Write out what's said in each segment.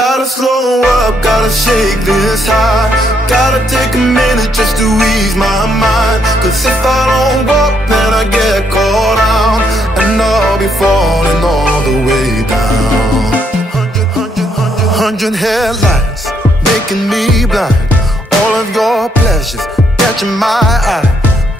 Gotta slow up, gotta shake this high. Gotta take a minute just to ease my mind. Cause if I don't walk, then I get caught out, and I'll be falling all the way down. 100 headlights making me blind. All of your pleasures catching my eye.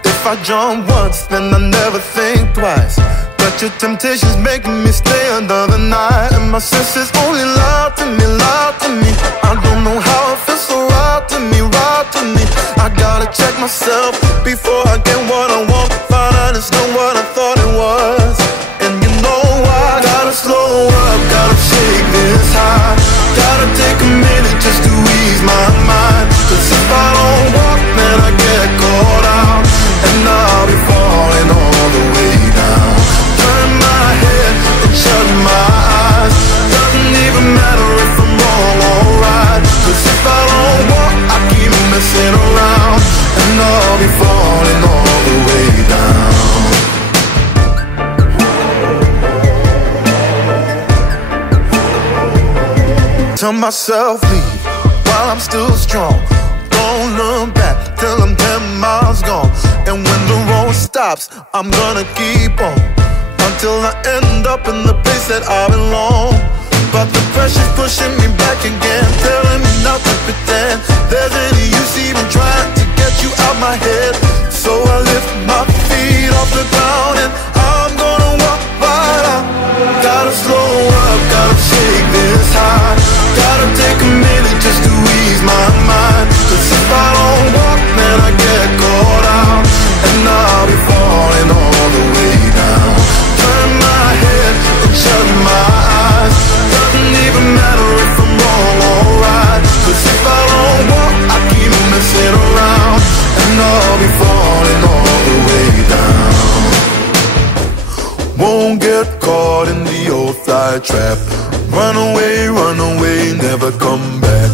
If I jump once, then I never think twice. But your temptation's making me stay another night, and my senses only lie to me, lie to me. I don't know how it feels so right to me, right to me. I gotta check myself before I get what I want. Find out it's not what I thought it was. And you know I gotta slow up, gotta shake this high. Gotta take a minute just to ease my mind. Cause if I don't walk, then I get caught out, and I'll be falling all the way down. Turn my head and shut my eyes. Doesn't even matter if I'm wrong or right. Cause if I don't walk, I keep messing around, and I'll be falling all the way down. Tell myself leave while I'm still strong. Don't look back till I'm 10 miles gone. And when the road stops, I'm gonna keep on, until I end up in the place that I belong. But the pressure's pushing me back again, telling me not to pretend there's any use even trying to get you out my head. So I lift my feet off the ground, and I'm gonna walk right out. Gotta slow up, gotta shake this high. Gotta take a minute just to ease my mind. Cause if I don't walk, then I get caught out, and I'll be falling all the way down. Turn my head and shut my eyes. Doesn't even matter if I'm wrong or right. Cause if I don't walk, I keep messing around, and I'll be falling all the way down. Won't get caught in the old fly trap. Run away, never come back.